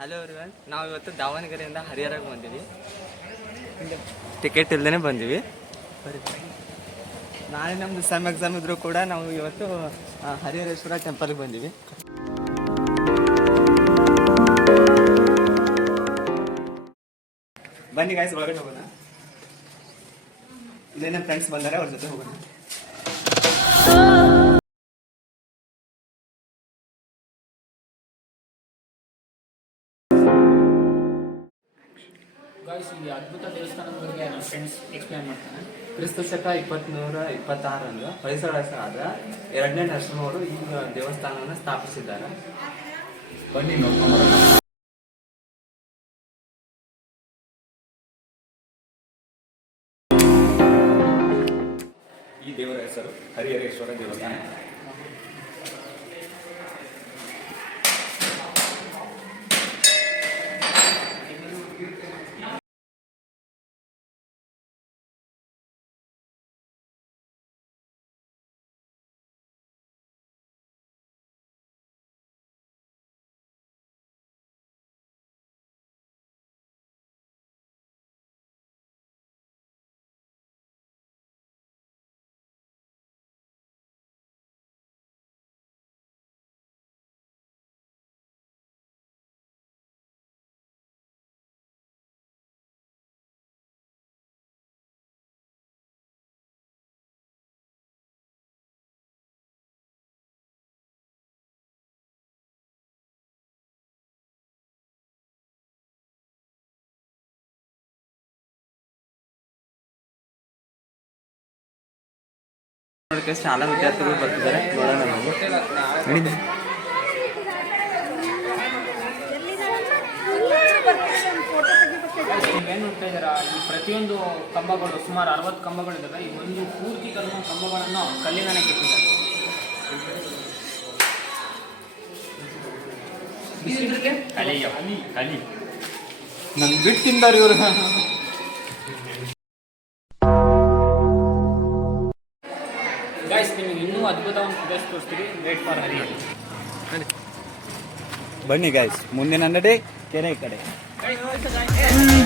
Hello everyone ನಾವು ಇವತ್ತು ದಾವಣಗೆರೆಯಿಂದ ಹರಿಹರಕ್ಕೆ ಬಂದೀವಿ. ಟಿಕೆಟ್ ಇಲ್ದೇ ಬಂದೀವಿ. ನಾಳೆ ನಮ್ಮದು ಸೆಮ್ ಎಕ್ಸಾಮ್ ಇದ್ರೂ ಕೂಡ ನಾವು ಇವತ್ತು ಹರಿಹರೇಶ್ವರ ಟೆಂಪಲ್ಗೆ ಬಂದೀವಿ. ಬನ್ನಿ ಗಾಯ್ಸ್ ಒಳಗಡೆ ಹೋಗೋಣ. ನಮ್ಮ ಫ್ರೆಂಡ್ಸ್ ಬಂದಾರೆ ಅವ್ರ ಜೊತೆ ಹೋಗೋಣ. ಈ ಅದ್ಭುತ ದೇವಸ್ಥಾನದ ಬಗ್ಗೆ ನನ್ನ ಫ್ರೆಂಡ್ಸ್ ಎಕ್ಸ್ಪ್ಲೇನ್ ಮಾಡ್ತಾನೆ. ಕ್ರಿಸ್ತ ಶಕ ಇಪ್ಪತ್ತ್ನೂರ ಇಪ್ಪತ್ತಾರರಂದು ಆದ ಎರಡನೇ ನರಸಿಂಹವರು ಈ ದೇವಸ್ಥಾನವನ್ನು ಸ್ಥಾಪಿಸಿದ್ದಾರೆ. ಬನ್ನಿ ನೋಡ್ಕೊಂಡು. ಈ ದೇವರ ಹೆಸರು ಹರಿಹರೇಶ್ವರ ದೇವಸ್ಥಾನ. ನೋಡೋಕ್ಕೆ ಶಾಲಾ ವಿದ್ಯಾರ್ಥಿಗಳು ಬರ್ತಿದ್ದಾರೆ. ನೋಡೋಣ ನಾವು. ನೋಡ್ತಾ ಇದ್ದೀರಾ? ಈ ಪ್ರತಿಯೊಂದು ಕಂಬಗಳು ಸುಮಾರು ಅರವತ್ತು ಕಂಬಗಳಿದ್ದಾವೆ. ಈ ಒಂದು ಪೂರ್ತಿ ಕಲ್ಲು ಕಂಬಗಳನ್ನು ಕಲ್ಲಿನೇ ಕೆತ್ತಿದ್ದಾರೆ ಕಲಿ ಕಲಿ ನನ್ ಬಿಟ್ಟು ತಿಂದಾರ ಇವ್ರು ಗಾಯ್ಸ್ ನಿಮಗೆ ಇನ್ನೂ ಅದ್ಭುತವಾದ ಪ್ರದೇಶ ತೋರಿಸ್ತೀವಿ. ವೇಟ್ ಫಾರ್ ಹರಿ ಬನ್ನಿ. ಗಾಯ್ಸ್ ಮುಂದಿನ ನಡೆ ಕೆರೆ ಕಡೆ. ಗಾಯ್ಸ್